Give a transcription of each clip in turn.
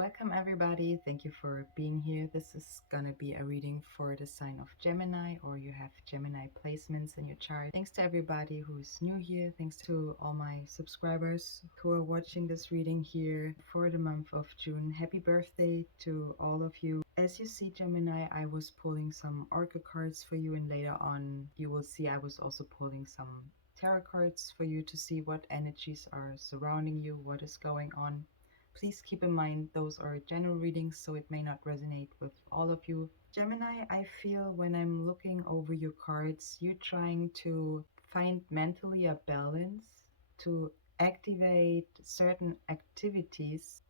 Welcome everybody. Thank you for being here. This is gonna be a reading for the sign of Gemini, or you have Gemini placements in your chart. Thanks to everybody who's new here. Thanks to all my subscribers who are watching this reading here for the month of June. Happy birthday to all of you. As you see, Gemini, I was pulling some oracle cards for you, and later on you will see I was also pulling some tarot cards for you to see what energies are surrounding you, what is going on. Please keep in mind those are general readings, so it may not resonate with all of you. Gemini, I feel when I'm looking over your cards, you're trying to find mentally a balance, to activate certain activities,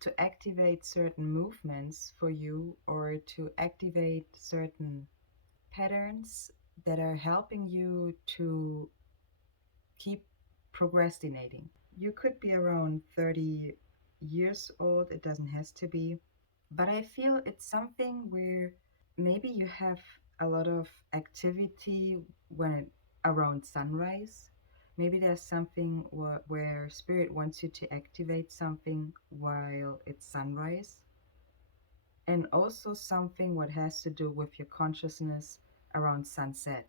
to activate certain movements for you, or to activate certain patterns that are helping you to keep procrastinating. You could be around 30 years old, it doesn't have to be, but I feel it's something where maybe you have a lot of activity when around sunrise. Maybe there's something where spirit wants you to activate something while it's sunrise, and also something what has to do with your consciousness around sunset.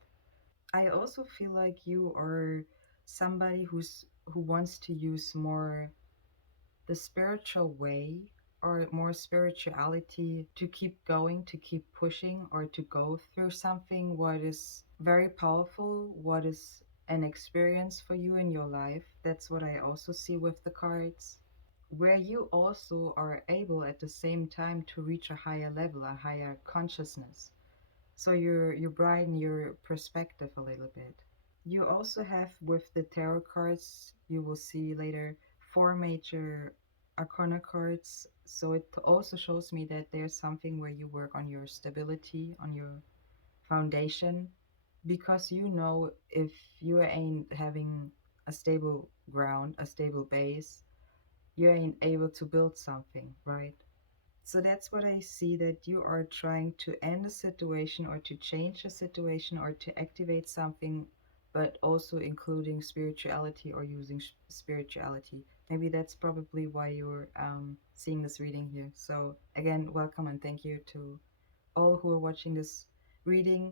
I also feel like you are somebody who wants to use more the spiritual way or more spirituality to keep going, to keep pushing, or to go through something what is very powerful, what is an experience for you in your life. That's what I also see with the cards. Where you also are able at the same time to reach a higher level, a higher consciousness. So you broaden your perspective a little bit. You also have with the tarot cards, you will see later, four major arcana cards. So it also shows me that there's something where you work on your stability, on your foundation, because you know if you ain't having a stable ground, a stable base, you ain't able to build something, right? So that's what I see, that you are trying to end a situation or to change a situation or to activate something, but also including spirituality or using spirituality. Maybe that's probably why you're seeing this reading here. So, again, welcome and thank you to all who are watching this reading.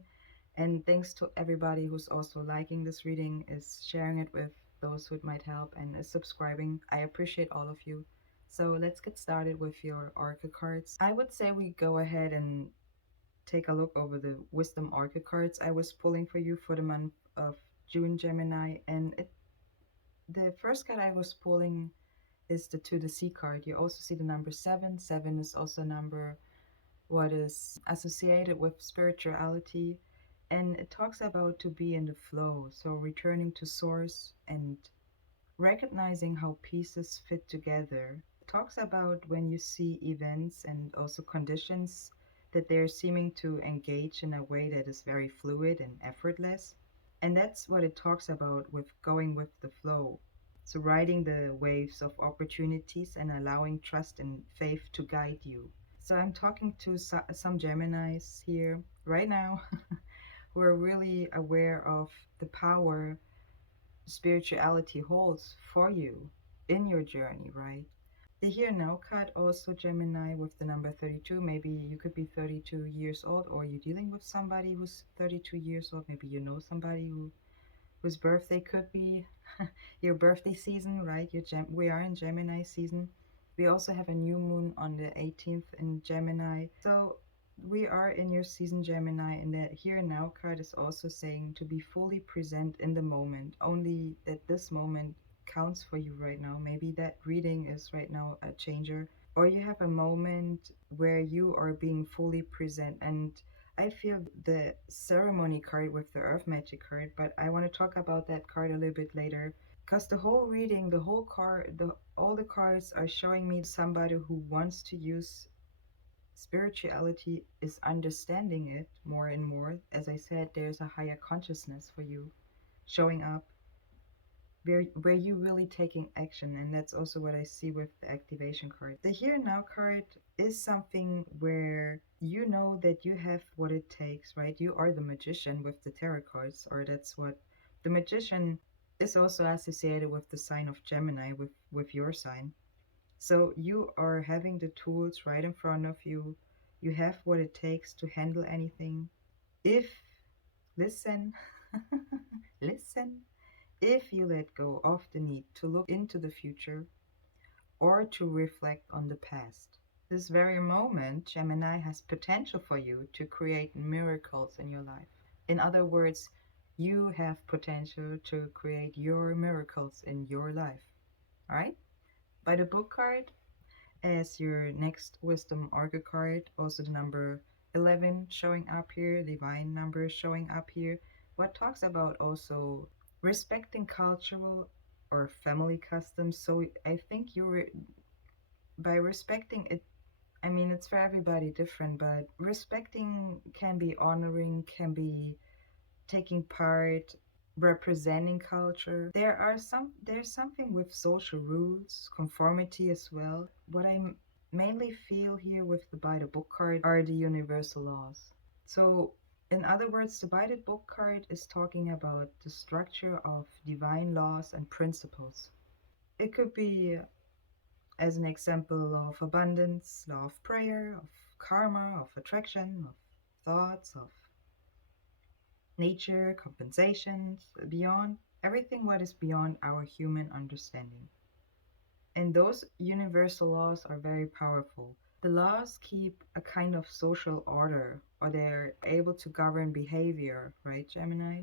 And thanks to everybody who's also liking this reading, is sharing it with those who it might help, and is subscribing. I appreciate all of you. So let's get started with your oracle cards. I would say we go ahead and take a look over the wisdom oracle cards I was pulling for you for the month of June, Gemini. And the first card I was pulling is the To the Sea card. You also see the number 7. 7 is also a number what is associated with spirituality, and it talks about to be in the flow, so returning to source and recognizing how pieces fit together. It talks about when you see events and also conditions that they're seeming to engage in a way that is very fluid and effortless, and that's what it talks about with going with the flow. So riding the waves of opportunities and allowing trust and faith to guide you. So I'm talking to some Geminis here right now who are really aware of the power spirituality holds for you in your journey, right? The Here Now card also, Gemini, with the number 32. Maybe you could be 32 years old, or you're dealing with somebody who's 32 years old. Maybe you know somebody whose birthday could be your birthday season, right? We are in Gemini season. We also have a new moon on the 18th in Gemini. So we are in your season, Gemini, and that Here and Now card is also saying to be fully present in the moment. Only that this moment counts for you right now. Maybe that reading is right now a changer, or you have a moment where you are being fully present. And I feel the ceremony card with the earth magic card, but I want to talk about that card a little bit later, because the whole reading, the whole card, all the cards are showing me somebody who wants to use spirituality, is understanding it more and more. As I said, there's a higher consciousness for you showing up where you really taking action, and that's also what I see with the activation card. The Here Now card is something where you know that you have what it takes, right? You are the magician with the tarot cards, or that's what the magician is also associated with the sign of Gemini, with your sign. So you are having the tools right in front of you. You have what it takes to handle anything. If, listen, listen, if you let go of the need to look into the future or to reflect on the past. This very moment, Gemini has potential for you to create miracles in your life. In other words, you have potential to create your miracles in your life. All right? By the book card, as your next wisdom oracle card, also the number 11 showing up here, divine number showing up here, what talks about also respecting cultural or family customs. So I think you're by respecting it, I mean, it's for everybody different, but respecting can be honoring, can be taking part, representing culture. There's something with social rules, conformity as well. What I mainly feel here with the by the book card are the universal laws. So in other words, the by the book card is talking about the structure of divine laws and principles. It could be as an example, law of abundance, law of prayer, of karma, of attraction, of thoughts, of nature, compensations, beyond everything what is beyond our human understanding. And those universal laws are very powerful. The laws keep a kind of social order, or they're able to govern behavior, right, Gemini?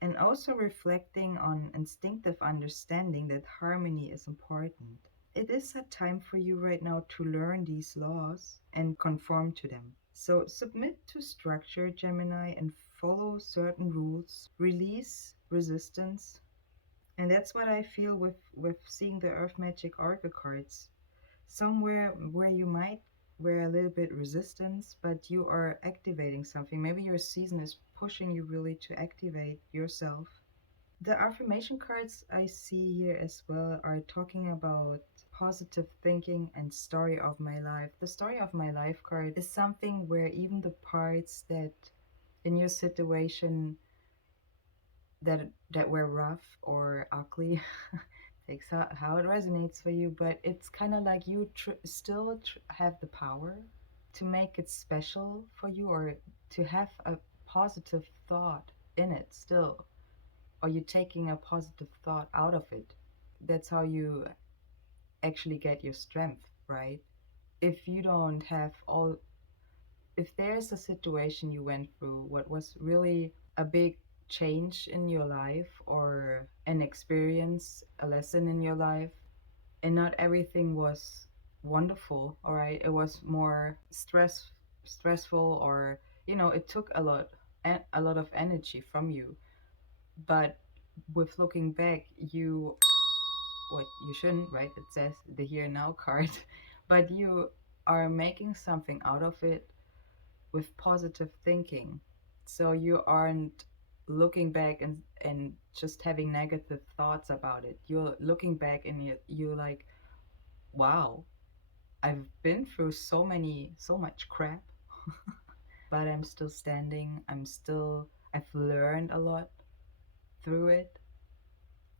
And also reflecting on instinctive understanding that harmony is important. It is a time for you right now to learn these laws and conform to them. So submit to structure, Gemini, and follow certain rules. Release resistance. And that's what I feel with seeing the Earth Magic Oracle cards. Somewhere where you might wear a little bit resistance, but you are activating something. Maybe your season is pushing you really to activate yourself. The affirmation cards I see here as well are talking about positive thinking and story of my life. The story of my life card is something where even the parts that in your situation that were rough or ugly takes how it resonates for you, but it's kind of like you still have the power to make it special for you, or to have a positive thought in it still, or you're taking a positive thought out of it. That's how you actually get your strength, right? If you don't have all, if there's a situation you went through, what was really a big change in your life, or an experience, a lesson in your life, and not everything was wonderful, all right? It was more stressful, or it took a lot of energy from you. But with looking back, you what you shouldn't, right? It says the here and now card, but you are making something out of it with positive thinking. So you aren't looking back and just having negative thoughts about it. You're looking back and you're like, wow, I've been through so much crap, but I'm still standing. I've learned a lot through it.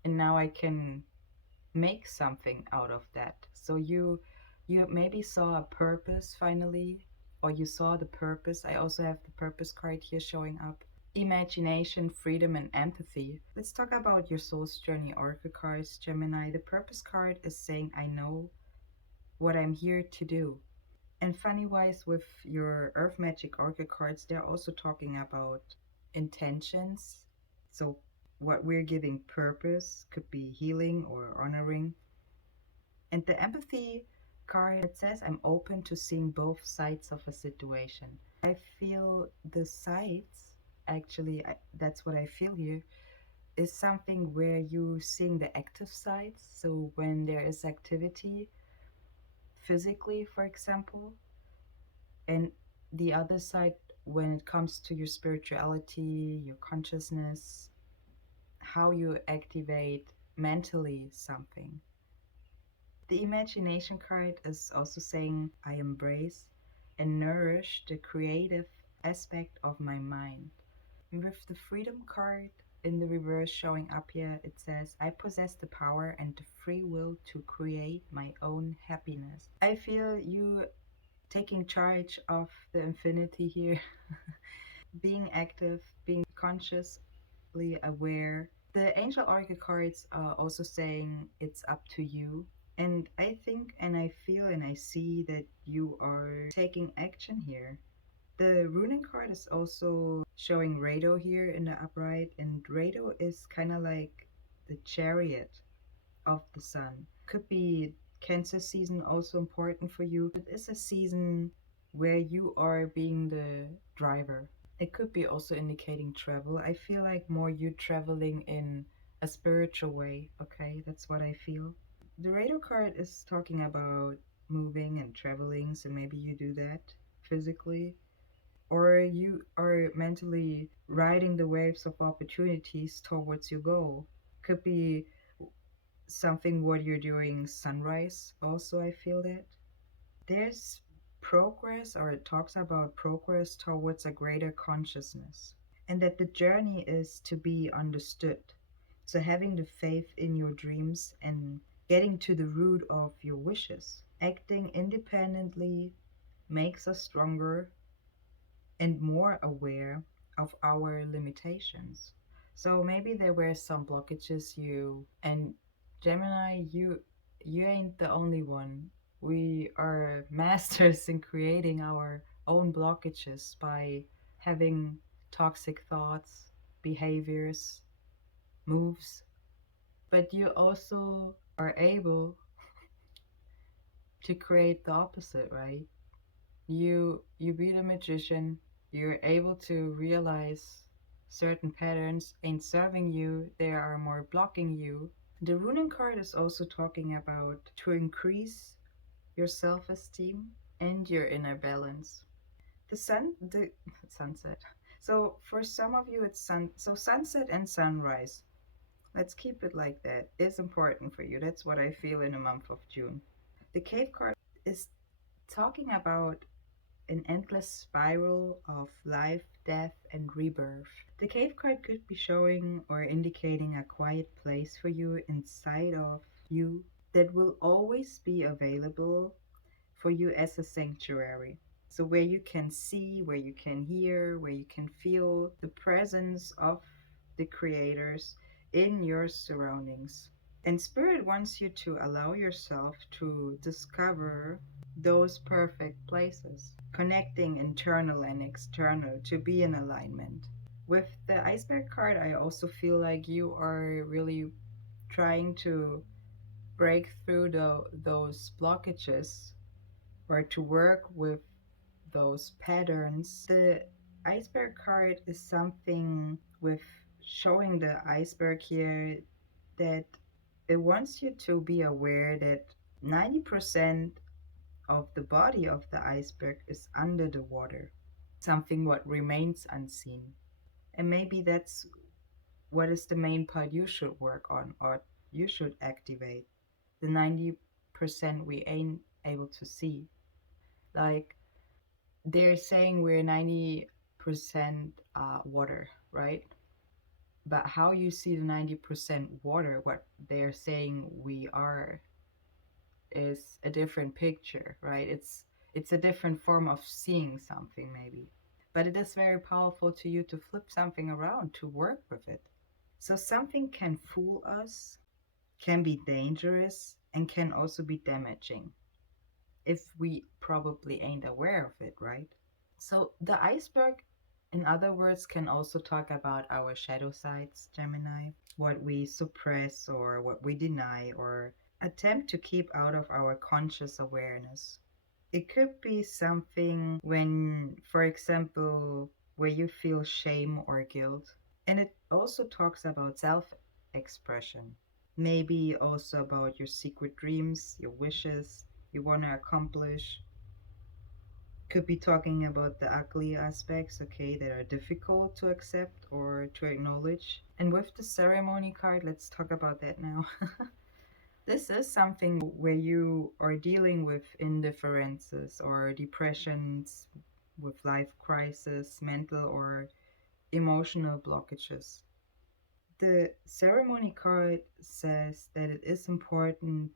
And now I can make something out of that. So you maybe saw a purpose finally, or you saw the purpose. I also have the purpose card here showing up. Imagination, freedom, and empathy. Let's talk about your soul's journey oracle cards, Gemini. The purpose card is saying, I know what I'm here to do. And funny wise, with your earth magic oracle cards, they're also talking about intentions. So what we're giving purpose could be healing or honoring. And the empathy card, it says, I'm open to seeing both sides of a situation. I feel the sides, actually, that's what I feel here, is something where you're seeing the active sides. So when there is activity, physically, for example, and the other side, when it comes to your spirituality, your consciousness, how you activate mentally something. The imagination card is also saying, I embrace and nourish the creative aspect of my mind. With the freedom card, in the reverse showing up here, it says, I possess the power and the free will to create my own happiness. I feel you taking charge of the infinity here, being active, being consciously aware. The angel oracle cards are also saying it's up to you. And I think and I feel and I see that you are taking action here. The runing card is also showing Rado here in the upright, and Rado is kind of like the chariot of the sun. Could be Cancer season also important for you. It is a season where you are being the driver. It could be also indicating travel. I feel like more you traveling in a spiritual way, okay? That's what I feel. The Rado card is talking about moving and traveling, so maybe you do that physically, or you are mentally riding the waves of opportunities towards your goal. Could be something what you're doing sunrise also. I feel that there's progress, or it talks about progress towards a greater consciousness, and that the journey is to be understood. So having the faith in your dreams and getting to the root of your wishes, acting independently makes us stronger and more aware of our limitations. So maybe there were some blockages you and Gemini, you ain't the only one. We are masters in creating our own blockages by having toxic thoughts, behaviors, moves, but you also are able to create the opposite, right? You be the magician. You're able to realize certain patterns ain't serving you, they are more blocking you. The runing card is also talking about to increase your self-esteem and your inner balance. The sunset. So for some of you it's sunset and sunrise. Let's keep it like that. It's important for you. That's what I feel in the month of June. The cave card is talking about an endless spiral of life, death, and rebirth. The cave card could be showing or indicating a quiet place for you inside of you that will always be available for you as a sanctuary. So, where you can see, where you can hear, where you can feel the presence of the creators in your surroundings. And Spirit wants you to allow yourself to discover those perfect places, connecting internal and external to be in alignment. With the iceberg card, I also feel like you are really trying to break through those blockages or to work with those patterns. The iceberg card is something with showing the iceberg here that it wants you to be aware that 90% of the body of the iceberg is under the water, something what remains unseen. And maybe that's what is the main part you should work on or you should activate. The 90% we ain't able to see. Like they're saying we're 90% water, right? But how you see the 90% water, what they're saying we are, is a different picture, right? It's a different form of seeing something maybe. But it is very powerful to you to flip something around, to work with it. So something can fool us, can be dangerous, and can also be damaging if we probably ain't aware of it, right? So the iceberg, in other words, can also talk about our shadow sides, Gemini, what we suppress or what we deny or attempt to keep out of our conscious awareness. It could be something when, for example, where you feel shame or guilt. And it also talks about self expression. Maybe also about your secret dreams, your wishes you want to accomplish. Could be talking about the ugly aspects, okay, that are difficult to accept or to acknowledge. And with the ceremony card, let's talk about that now. This is something where you are dealing with indifferences or depressions, with life crisis, mental or emotional blockages. The ceremony card says that it is important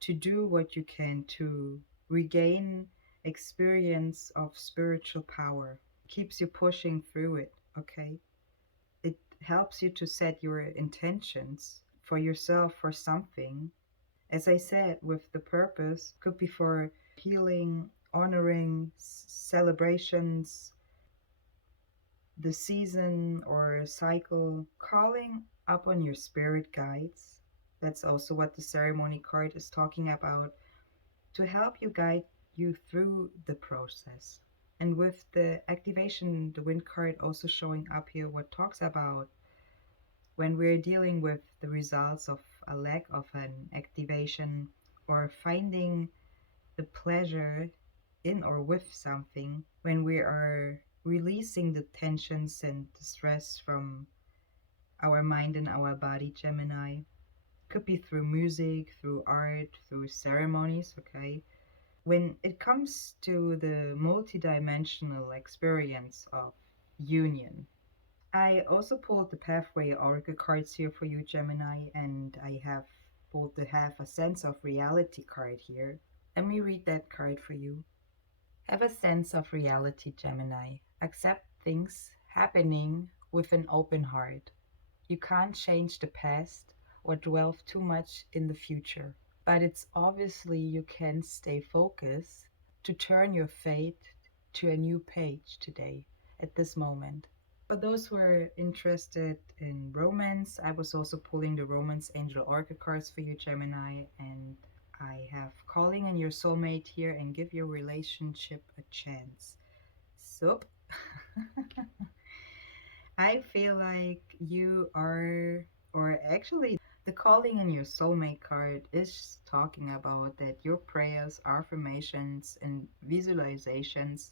to do what you can to regain experience of spiritual power. Keeps you pushing through it, okay? It helps you to set your intentions for yourself for something. As I said, with the purpose, could be for healing, honoring, celebrations, the season or cycle, calling up on your spirit guides. That's also what the ceremony card is talking about, to help you guide you through the process. And with the activation, the wind card also showing up here, what talks about when we're dealing with the results of a lack of an activation or finding the pleasure in or with something, when we are releasing the tensions and the stress from our mind and our body, Gemini. Could be through music, through art, through ceremonies, okay? When it comes to the multidimensional experience of union, I also pulled the Pathway Oracle cards here for you, Gemini, and I have pulled the Have a Sense of Reality card here. Let me read that card for you. Have a sense of reality, Gemini. Accept things happening with an open heart. You can't change the past or dwell too much in the future, but it's obviously you can stay focused to turn your fate to a new page today, at this moment. For those who are interested in romance, I was also pulling the Romance Angel Oracle cards for you, Gemini, and I have Calling in Your Soulmate here and Give Your Relationship a Chance. So, I feel like you are, or actually, the Calling in Your Soulmate card is talking about that your prayers, affirmations, and visualizations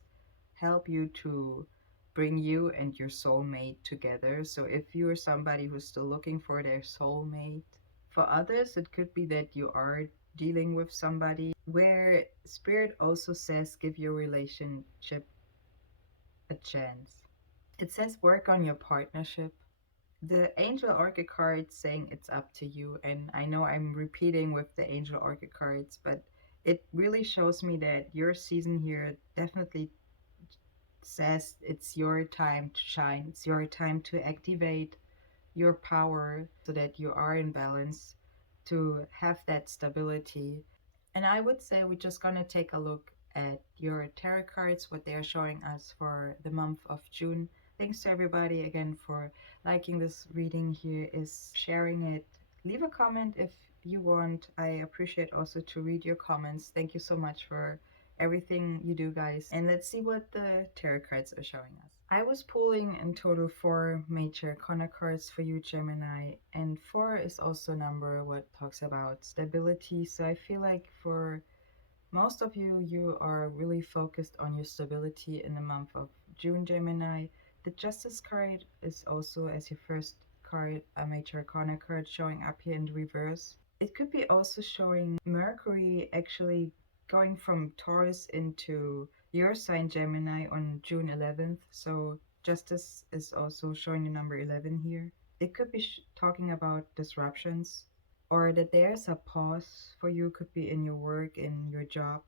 help you to bring you and your soulmate together. So if you're somebody who's still looking for their soulmate, for others, it could be that you are dealing with somebody where Spirit also says give your relationship a chance. It says work on your partnership. The Angel Orchid card saying it's up to you, and I know I'm repeating with the Angel Orchid cards, but it really shows me that your season here definitely says it's your time to shine. It's your time to activate your power so that you are in balance, to have that stability. And I would say we're just going to take a look at your tarot cards, what they are showing us for the month of June. Thanks to everybody again for liking this reading here, is sharing it. Leave a comment if you want. I appreciate also to read your comments. Thank you so much for everything you do, guys. And let's see what the tarot cards are showing us. I was pulling in total 4 major arcana cards for you, Gemini, and 4 is also a number what talks about stability. So I feel like for most of you, you are really focused on your stability in the month of June, Gemini. The Justice card is also, as your first card, a major arcana card showing up here in the reverse. It could be also showing Mercury actually going from Taurus into your sign, Gemini, on June 11th. So Justice is also showing the number 11 here. It could be talking about disruptions, or that there's a pause for you, could be in your work, in your job,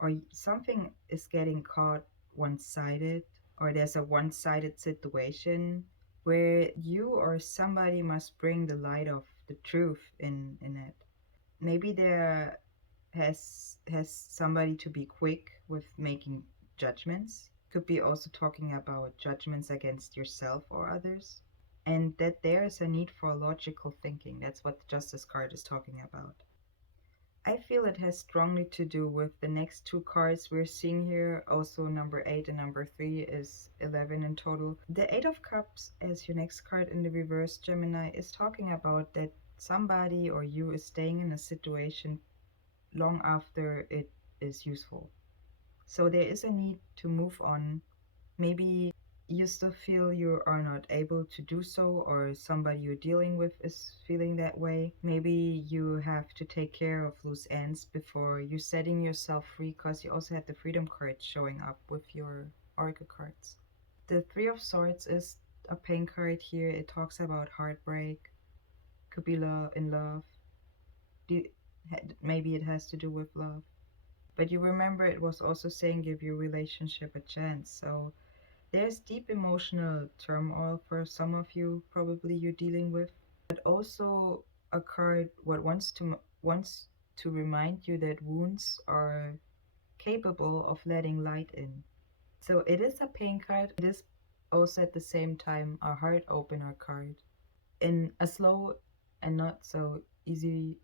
or something is getting caught one-sided, or there's a one-sided situation where you or somebody must bring the light of the truth in it. Maybe there has somebody to be quick with making judgments. Could be also talking about judgments against yourself or others, and that there is a need for logical thinking. That's what the Justice card is talking about. I feel it has strongly to do with the next 2 cards we're seeing here. Also number 8 and number 3 is 11 in total. The 8 of Cups as your next card in the reverse, Gemini, is talking about that somebody or you is staying in a situation long after it is useful. So there is a need to move on. Maybe you still feel you are not able to do so, or somebody you're dealing with is feeling that way. Maybe you have to take care of loose ends before you're setting yourself free, because you also had the Freedom card showing up with your Oracle cards. The Three of Swords is a pain card here. It talks about heartbreak, could be love in love. Do, maybe it has to do with love. But you remember it was also saying give your relationship a chance. So there's deep emotional turmoil for some of you, probably you're dealing with. But also a card what wants to remind you that wounds are capable of letting light in. So it is a pain card. It is also at the same time a heart opener card in a slow and not so easy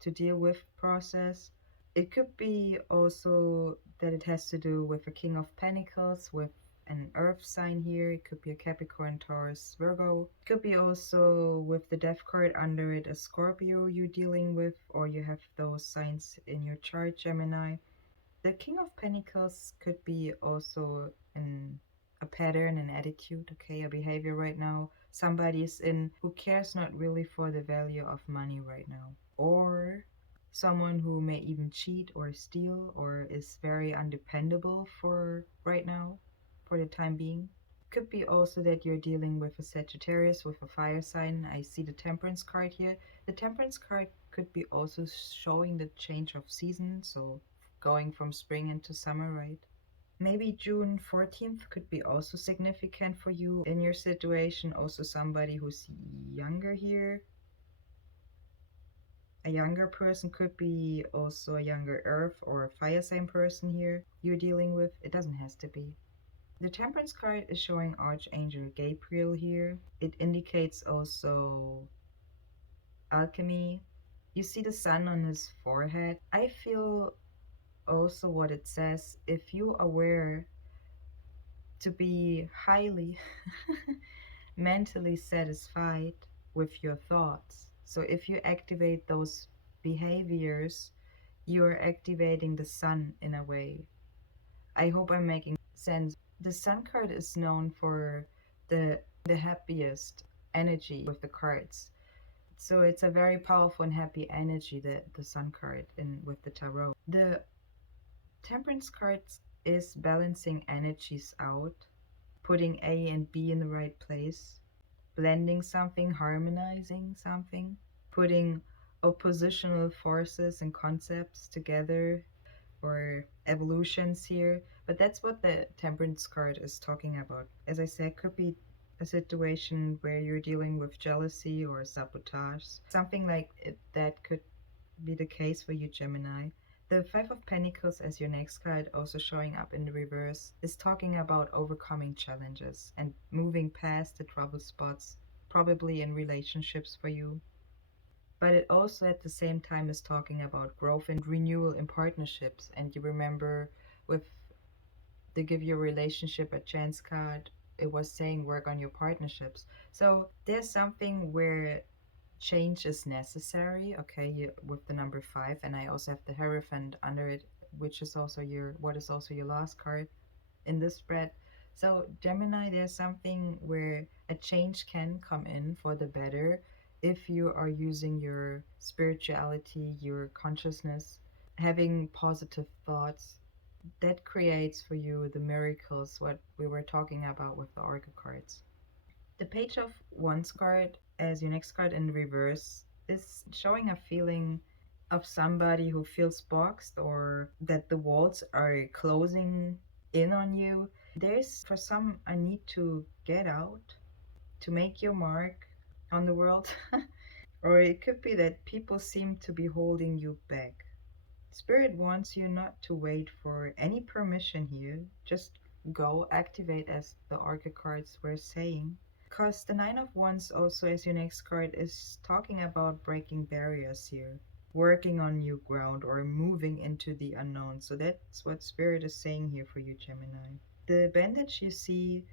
to deal with process. It could be also that it has to do with a King of Pentacles with an earth sign here. It could be a Capricorn, Taurus, Virgo. It could be also with the death card under it a Scorpio you're dealing with, or you have those signs in your chart, Gemini. The King of Pentacles could be also a pattern, an attitude, okay, a behavior right now. Somebody is in who cares not really for the value of money right now. Or someone who may even cheat or steal or is very undependable for right now, for the time being. Could be also that you're dealing with a Sagittarius with a fire sign. I see the Temperance card here. The Temperance card could be also showing the change of season, so going from spring into summer, right? Maybe June 14th could be also significant for you in your situation. Also somebody who's younger here. A younger person could be also a younger earth or fire sign person here you're dealing with. It doesn't have to be. The Temperance card is showing Archangel Gabriel here. It indicates also alchemy. You see the sun on his forehead. I feel also what it says, if you are aware to be highly mentally satisfied with your thoughts. So if you activate those behaviors, you're activating the sun in a way. I hope I'm making sense. The sun card is known for the happiest energy with the cards. So it's a very powerful and happy energy, the sun card in with the tarot. The temperance cards is balancing energies out, putting A and B in the right place, blending something, harmonizing something, putting oppositional forces and concepts together, or evolutions here. But that's what the temperance card is talking about. As I said, could be a situation where you're dealing with jealousy or sabotage. Something like that could be the case for you, Gemini. The Five of Pentacles as your next card, also showing up in the reverse, is talking about overcoming challenges and moving past the trouble spots, probably in relationships for you. But it also at the same time is talking about growth and renewal in partnerships. And you remember with the Give Your Relationship a Chance card, it was saying work on your partnerships. So there's something where change is necessary, okay, with the number 5. And I also have the Hierophant under it, which is also what is also your last card in this spread. So Gemini, there's something where a change can come in for the better if you are using your spirituality, your consciousness, having positive thoughts. That creates for you the miracles, what we were talking about with the Oracle cards. The Page of Wands card as your next card in reverse is showing a feeling of somebody who feels boxed, or that the walls are closing in on you. There's for some a need to get out, to make your mark on the world. Or it could be that people seem to be holding you back. Spirit wants you not to wait for any permission here. Just go activate, as the Oracle cards were saying. Because the Nine of Wands also as your next card is talking about breaking barriers here, working on new ground or moving into the unknown. So that's what Spirit is saying here for you, Gemini. The bandage you see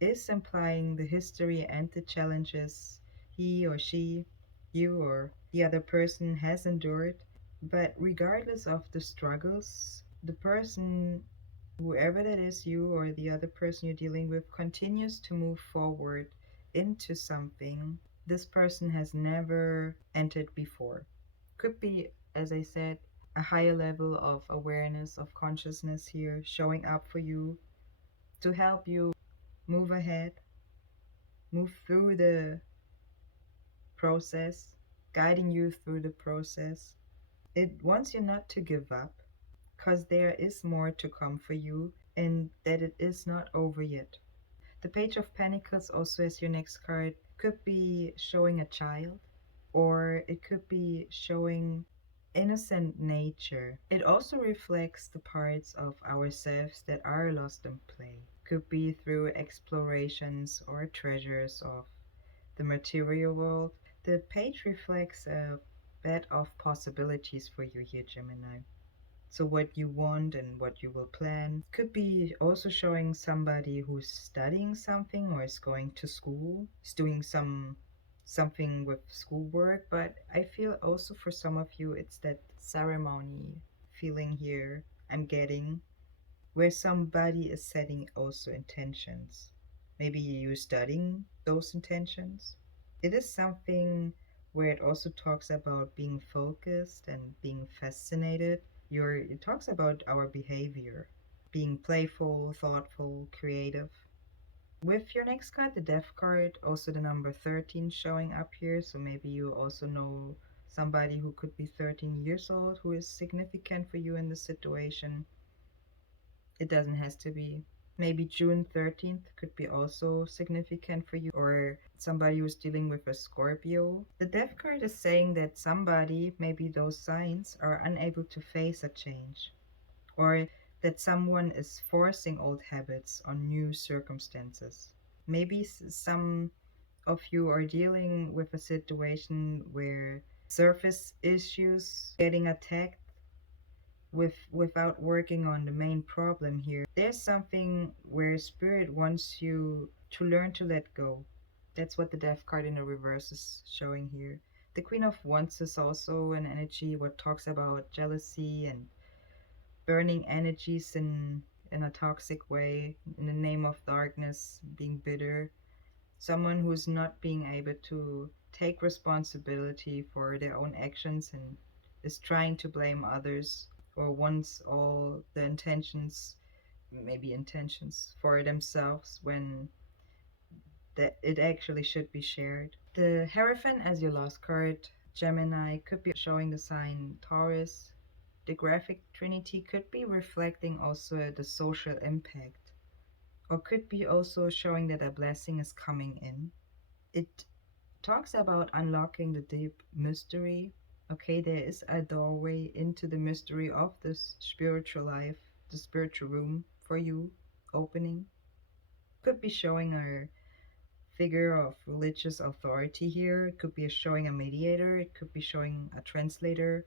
is implying the history and the challenges he or she, you or the other person has endured. But regardless of the struggles, the person, whoever that is, you or the other person you're dealing with, continues to move forward into something this person has never entered before. Could be, as I said, a higher level of awareness, of consciousness here, showing up for you to help you move ahead. move through the process, guiding you through the process. It wants you not to give up, because there is more to come for you and that it is not over yet. The Page of Pentacles also as your next card could be showing a child, or it could be showing innocent nature. It also reflects the parts of ourselves that are lost in play. Could be through explorations or treasures of the material world. The page reflects a bed of possibilities for you here, Gemini. So what you want and what you will plan could be also showing somebody who's studying something or is going to school, is doing something with schoolwork, but I feel also for some of you it's that ceremony feeling here I'm getting, where somebody is setting also intentions. Maybe you studying those intentions. It is something where it also talks about being focused and being fascinated. It talks about our behavior, being playful, thoughtful, creative. With your next card, the Death card, also the number 13 showing up here. So maybe you also know somebody who could be 13 years old who is significant for you in the situation. It doesn't have to be. Maybe June 13th could be also significant for you, or somebody who's dealing with a Scorpio. The Death card is saying that somebody, maybe those signs, are unable to face a change, or that someone is forcing old habits on new circumstances. Maybe some of you are dealing with a situation where surface issues getting attacked without working on the main problem here. There's something where spirit wants you to learn to let go. That's what the Death card in the reverse is showing here. The Queen of Wands is also an energy what talks about jealousy and burning energies in a toxic way, in the name of darkness, being bitter. Someone who's not being able to take responsibility for their own actions and is trying to blame others, or wants all the intentions, maybe intentions for themselves, when that it actually should be shared. The Hierophant as your last card, Gemini, could be showing the sign Taurus. The graphic trinity could be reflecting also the social impact, or could be also showing that a blessing is coming in. It talks about unlocking the deep mystery. Okay, there is a doorway into the mystery of this spiritual life, the spiritual room for you opening. Could be showing a figure of religious authority here. It could be showing a mediator. It could be showing a translator,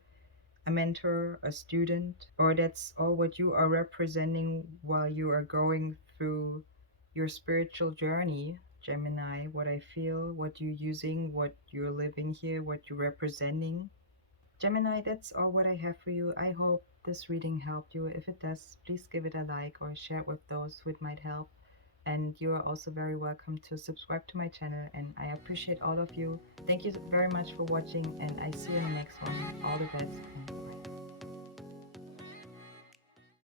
a mentor, a student, or that's all what you are representing while you are going through your spiritual journey, Gemini. What I feel, what you're using, what you're living here, what you're representing. Gemini, that's all what I have for you. I hope this reading helped you. If it does, please give it a like or share it with those who it might help. And you are also very welcome to subscribe to my channel, and I appreciate all of you. Thank you very much for watching, and I see you in the next one. All the best.